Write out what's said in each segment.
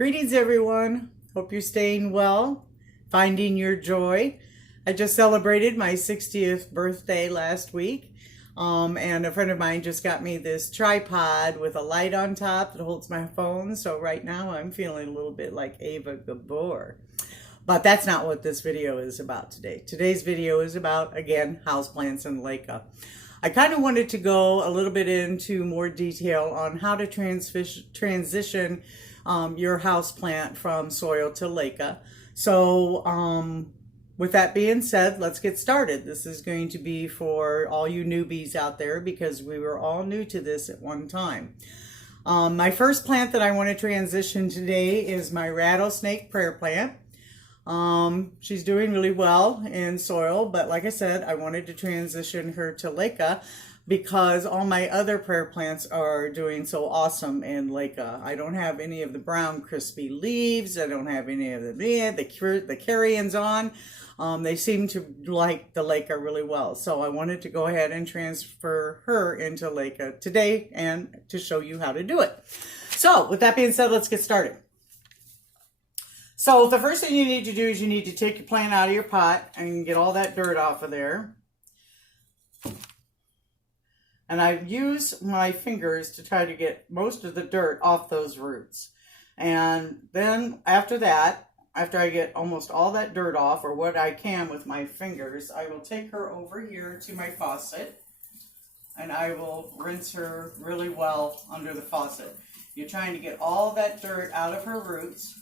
Greetings, everyone. Hope you're staying well, finding your joy. I just celebrated my 60th birthday last week, and a friend of mine just got me this tripod with a light on top that holds my phone. So right now I'm feeling a little bit like Ava Gabor. But that's not what this video is about today. Today's video is about, again, houseplants and Leca. I kind of wanted to go a little bit into more detail on how to transition your houseplant from soil to Leca. So with that being said, let's get started. This is going to be for all you newbies out there because we were all new to this at one time. My first plant that I want to transition today is my rattlesnake prayer plant. She's doing really well in soil, but like I said, I wanted to transition her to Leca because all my other prayer plants are doing so awesome in Leca. I don't have any of the brown crispy leaves. I don't have any of the carrions on. They seem to like the Leca really well. So I wanted to go ahead and transfer her into Leca today and to show you how to do it. So with that being said, let's get started. So the first thing you need to do is you need to take your plant out of your pot and get all that dirt off of there. And I use my fingers to try to get most of the dirt off those roots. And then after that, after I get almost all that dirt off, or what I can with my fingers, I will take her over here to my faucet and I will rinse her really well under the faucet. You're trying to get all that dirt out of her roots.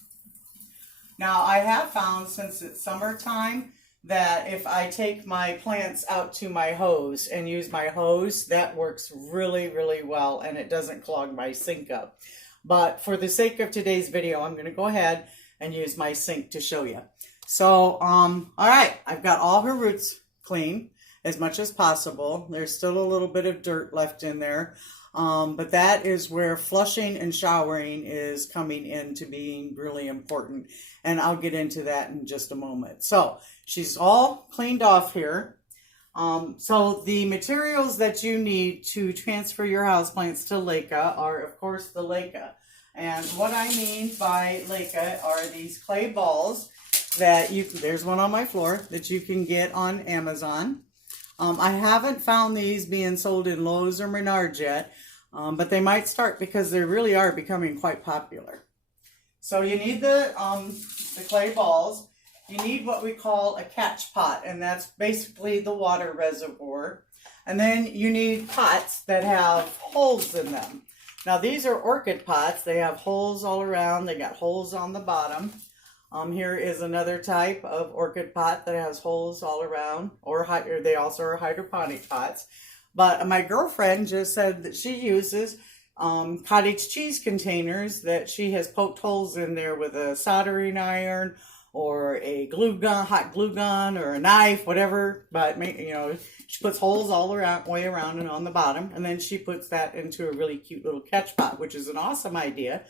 Now, I have found, since it's summertime, that if I take my plants out to my hose and use my hose, that works really, really well, and it doesn't clog my sink up. But for the sake of today's video, I'm going to go ahead and use my sink to show you. So, all right, I've got all her roots clean as much as possible. There's still a little bit of dirt left in there. But that is where flushing and showering is coming into being really important. And I'll get into that in just a moment. So she's all cleaned off here. So the materials that you need to transfer your houseplants to Leca are, of course, the Leca. And what I mean by Leca are these clay balls that there's one on my floor that you can get on Amazon. I haven't found these being sold in Lowe's or Menards yet, but they might start because they really are becoming quite popular. So you need the clay balls. You need what we call a catch pot, and that's basically the water reservoir. And then you need pots that have holes in them. Now these are orchid pots. They have holes all around. They got holes on the bottom. Here is another type of orchid pot that has holes all around, or they also are hydroponic pots. But my girlfriend just said that she uses cottage cheese containers that she has poked holes in there with a soldering iron or a glue gun, hot glue gun, or a knife, whatever. But you know, she puts holes all around, way around and on the bottom, and then she puts that into a really cute little catch pot, which is an awesome idea.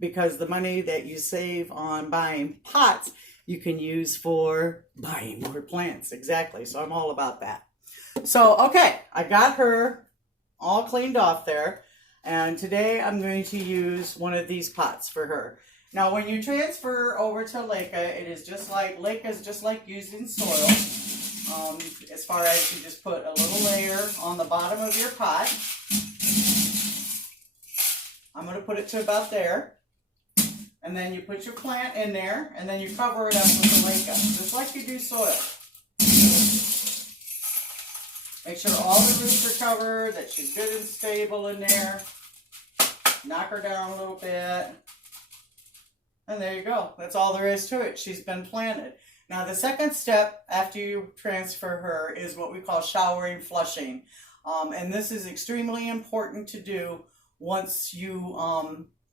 Because the money that you save on buying pots, you can use for buying more plants. Exactly. So I'm all about that. So, okay, I got her all cleaned off there. And today I'm going to use one of these pots for her. Now, when you transfer over to Leca, it is just like, Leca is just like using soil. As far as you just put a little layer on the bottom of your pot. I'm going to put it to about there. And then you put your plant in there, and then you cover it up with the Leca, just like you do soil. Make sure all the roots are covered, that she's good and stable in there. Knock her down a little bit. And there you go. That's all there is to it. She's been planted. Now, the second step after you transfer her is what we call showering flushing. And this is extremely important to do once you...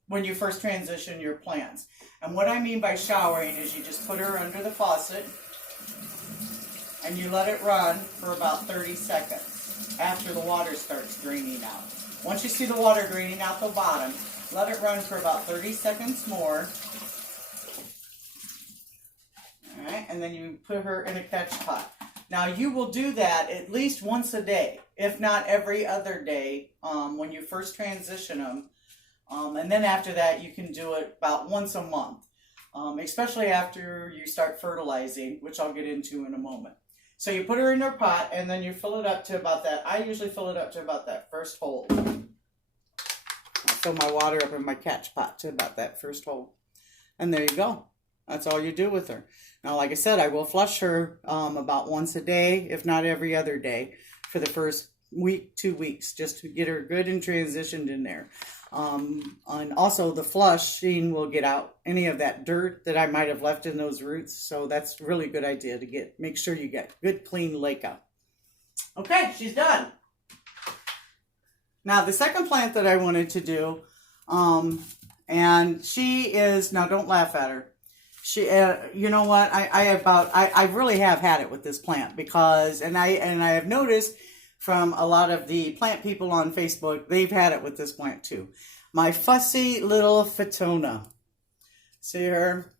when you first transition your plants. And what I mean by showering is you just put her under the faucet and you let it run for about 30 seconds after the water starts draining out. Once you see the water draining out the bottom, let it run for about 30 seconds more. All right, and then you put her in a catch pot. Now you will do that at least once a day, if not every other day, when you first transition them. And then after that, you can do it about once a month, especially after you start fertilizing, which I'll get into in a moment. So you put her in her pot, and then you fill it up to about that. I usually fill it up to about that first hole. I fill my water up in my catch pot to about that first hole. And there you go. That's all you do with her. Now, like I said, I will flush her about once a day, if not every other day, for the first week, 2 weeks, just to get her good and transitioned in there. And also the flushing will get out any of that dirt that I might have left in those roots. So that's a really good idea to make sure you get good, clean Leca. Okay, she's done. Now, the second plant that I wanted to do, and she is, now don't laugh at her. She, you know what, I really have had it with this plant because, and I have noticed from a lot of the plant people on Facebook, they've had it with this plant too. My fussy little Fitona. See her?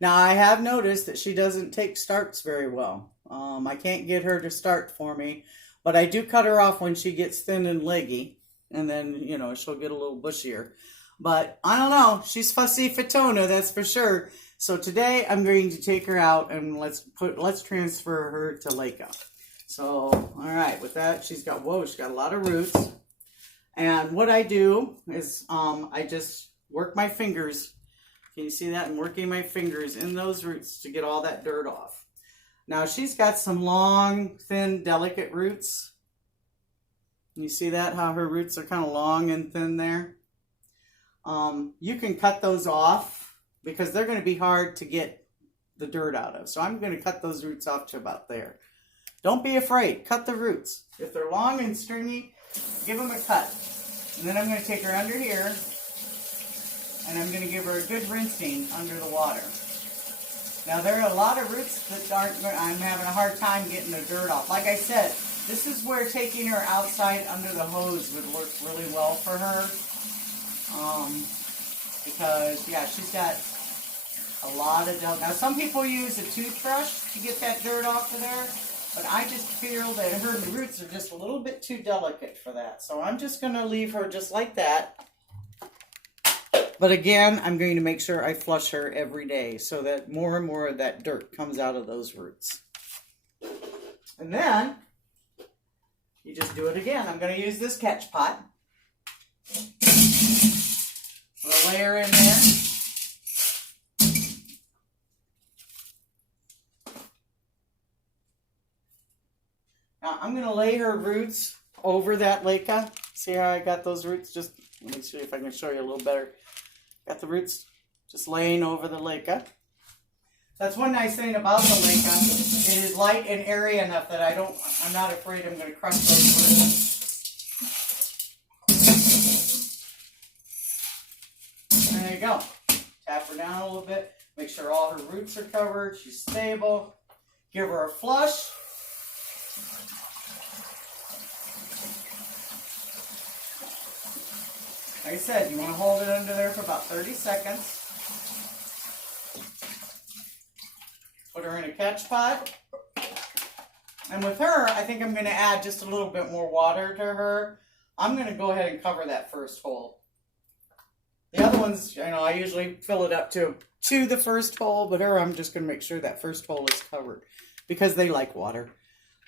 Now, I have noticed that she doesn't take starts very well. I can't get her to start for me, but I do cut her off when she gets thin and leggy, and then, you know, she'll get a little bushier. But I don't know. She's fussy Fitona, that's for sure. So today I'm going to take her out and let's transfer her to Leca. So, all right, with that, she's got a lot of roots. And what I do is I just work my fingers. Can you see that? I'm working my fingers in those roots to get all that dirt off. Now, she's got some long, thin, delicate roots. You see that? How her roots are kind of long and thin there? You can cut those off because they're going to be hard to get the dirt out of. So I'm going to cut those roots off to about there. Don't be afraid. Cut the roots. If they're long and stringy, give them a cut. And then I'm going to take her under here, and I'm going to give her a good rinsing under the water. Now, there are a lot of roots that I'm having a hard time getting the dirt off. Like I said, this is where taking her outside under the hose would work really well for her. Because, yeah, she's got a lot of dirt. Now, some people use a toothbrush to get that dirt off of there. But I just feel that her roots are just a little bit too delicate for that. So I'm just going to leave her just like that. But again, I'm going to make sure I flush her every day so that more and more of that dirt comes out of those roots. And then you just do it again. I'm going to use this catch pot. Put a layer in there. Now, I'm going to lay her roots over that Leca. See how I got those roots? Just let me see if I can show you a little better. Got the roots just laying over the Leca. That's one nice thing about the Leca. It is light and airy enough that I'm not afraid I'm going to crush those roots. There you go. Tap her down a little bit. Make sure all her roots are covered. She's stable. Give her a flush. Like I said, you want to hold it under there for about 30 seconds. Put her in a catch pot. And with her, I think I'm going to add just a little bit more water to her. I'm going to go ahead and cover that first hole. The other ones, you know, I usually fill it up to the first hole, but her, I'm just going to make sure that first hole is covered because they like water.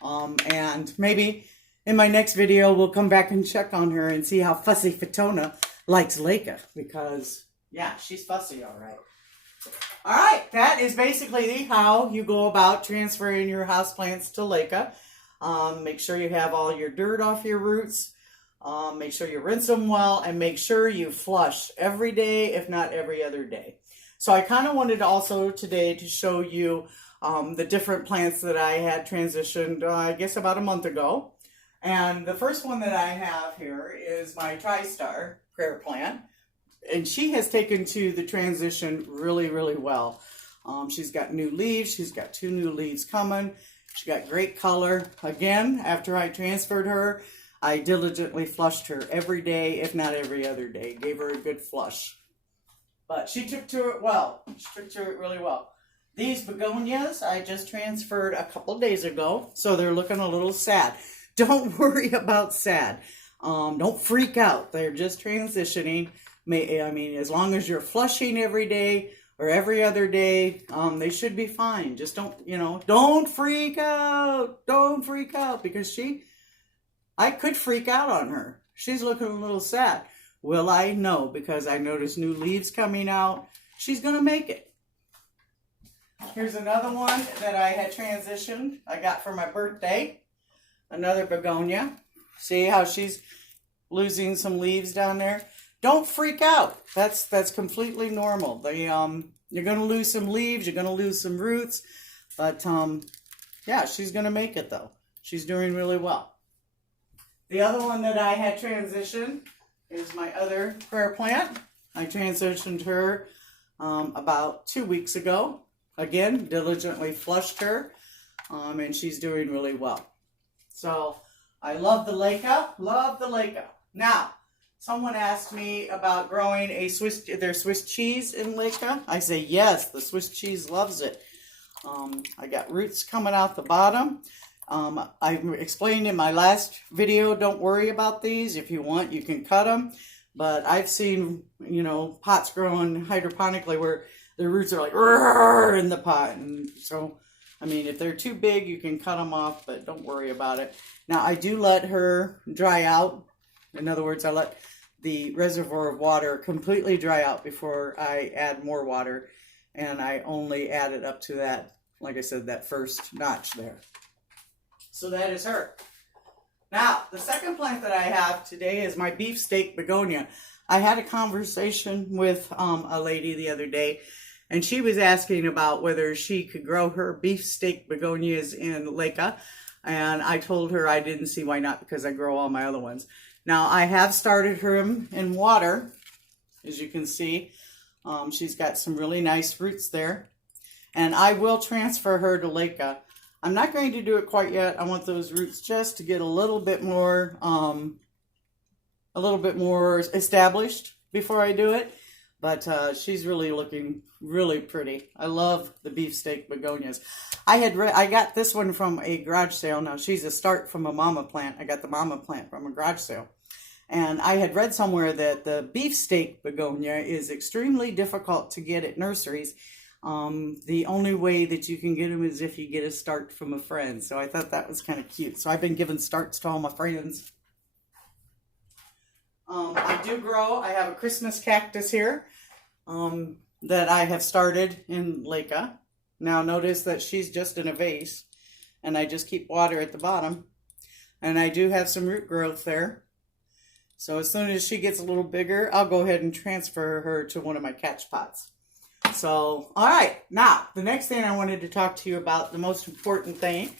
And maybe in my next video, we'll come back and check on her and see how fussy Fitona likes Leca because, yeah, she's fussy, all right. All right, that is basically how you go about transferring your houseplants to Leca. Make sure you have all your dirt off your roots. Make sure you rinse them well, and make sure you flush every day, if not every other day. So I kind of wanted also today to show you the different plants that I had transitioned, I guess about a month ago. And the first one that I have here is my TriStar prayer plant. And she has taken to the transition really, really well. She's got new leaves. She's got 2 new leaves coming. She got great color. Again, after I transferred her, I diligently flushed her every day, if not every other day. Gave her a good flush. But she took to it well. She took to it really well. These begonias I just transferred a couple days ago, so they're looking a little sad. Don't worry about sad. Don't freak out. They're just transitioning. I mean, as long as you're flushing every day or every other day, they should be fine. Just don't, don't freak out. Don't freak out, because I could freak out on her. She's looking a little sad. Will I? No, because I noticed new leaves coming out. She's going to make it. Here's another one that I had transitioned. I got for my birthday. Another begonia. See how she's losing some leaves down there? Don't freak out. That's completely normal. You're going to lose some leaves. You're going to lose some roots. But, yeah, she's going to make it, though. She's doing really well. The other one that I had transitioned is my other prayer plant. I transitioned her about 2 weeks ago. Again, diligently flushed her, and she's doing really well. So I love the Leca, love the Leca. Now, someone asked me about growing their Swiss cheese in Leca. I say yes, the Swiss cheese loves it. I got roots coming out the bottom. I explained in my last video, don't worry about these. If you want, you can cut them. But I've seen, pots growing hydroponically where the roots are like in the pot. And so, I mean, if they're too big, you can cut them off, but don't worry about it. Now, I do let her dry out. In other words, I let the reservoir of water completely dry out before I add more water. And I only add it up to that, like I said, that first notch there. So that is her. Now, the second plant that I have today is my beefsteak begonia. I had a conversation with a lady the other day, and she was asking about whether she could grow her beefsteak begonias in Leca. And I told her I didn't see why not, because I grow all my other ones. Now, I have started her in water, as you can see. She's got some really nice roots there. And I will transfer her to Leca. I'm not going to do it quite yet. I want those roots just to get a little bit more established before I do it. But she's really looking really pretty. I love the beefsteak begonias. I got this one from a garage sale. Now, she's a start from a mama plant. I got the mama plant from a garage sale. And I had read somewhere that the beefsteak begonia is extremely difficult to get at nurseries. The only way that you can get them is if you get a start from a friend. So I thought that was kind of cute. So I've been giving starts to all my friends. I do grow. I have a Christmas cactus here that I have started in Leca. Now notice that she's just in a vase, and I just keep water at the bottom. And I do have some root growth there. So as soon as she gets a little bigger, I'll go ahead and transfer her to one of my catch pots. So, all right. Now, the next thing I wanted to talk to you about, the most important thing,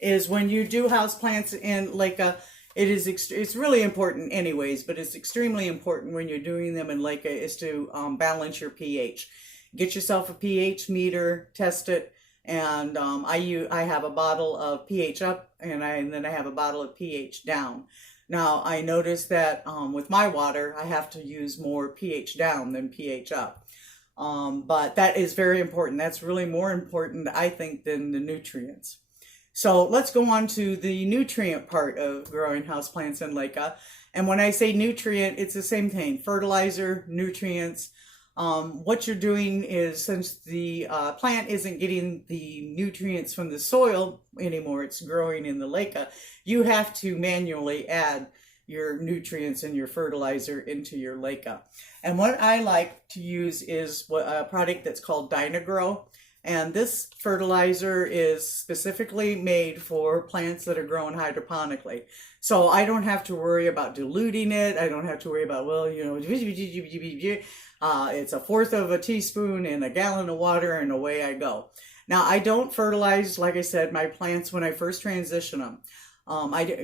is when you do houseplants in Leca, it's really important anyways, but it's extremely important when you're doing them in Leca is to balance your pH. Get yourself a pH meter, test it, and I have a bottle of pH up, and then I have a bottle of pH down. Now, I noticed that with my water, I have to use more pH down than pH up. But that is very important. That's really more important, I think, than the nutrients. So let's go on to the nutrient part of growing houseplants in Leca. And when I say nutrient, it's the same thing. Fertilizer, nutrients. What you're doing is, since the plant isn't getting the nutrients from the soil anymore, it's growing in the Leca, you have to manually add your nutrients and your fertilizer into your Leca. And what I like to use is a product that's called Dynagrow. And this fertilizer is specifically made for plants that are grown hydroponically. So I don't have to worry about diluting it. I don't have to worry about, it's 1/4 of a teaspoon in a gallon of water, and away I go. Now, I don't fertilize, like I said, my plants when I first transition them.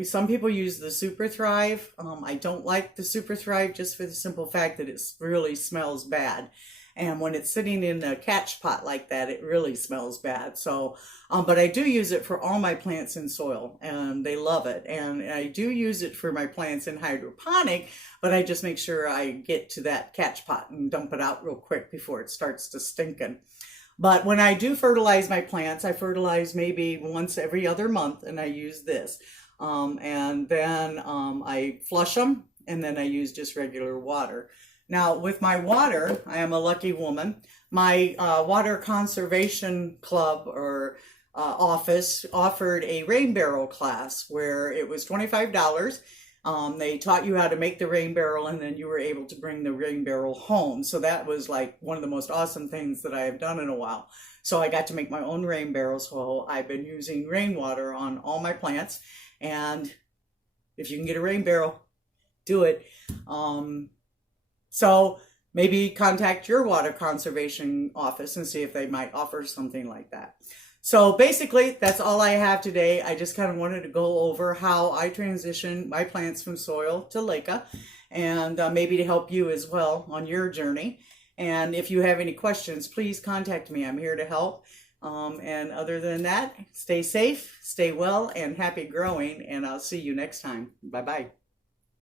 Some people use the Super Thrive. I don't like the Super Thrive just for the simple fact that it really smells bad. And when it's sitting in a catch pot like that, it really smells bad. So, but I do use it for all my plants in soil, and they love it. And I do use it for my plants in hydroponic, but I just make sure I get to that catch pot and dump it out real quick before it starts to stinking. But when I do fertilize my plants, I fertilize maybe once every other month, and I use this. And then I flush them, and then I use just regular water. Now, with my water, I am a lucky woman. My water conservation club or office offered a rain barrel class where it was $25. They taught you how to make the rain barrel, and then you were able to bring the rain barrel home. So that was like one of the most awesome things that I have done in a while. So I got to make my own rain barrel. So I've been using rainwater on all my plants. And if you can get a rain barrel, do it. So maybe contact your water conservation office and see if they might offer something like that. So basically, that's all I have today. I just kind of wanted to go over how I transition my plants from soil to Leca, and maybe to help you as well on your journey. And if you have any questions, please contact me. I'm here to help. And other than that, stay safe, stay well, and happy growing. And I'll see you next time. Bye-bye.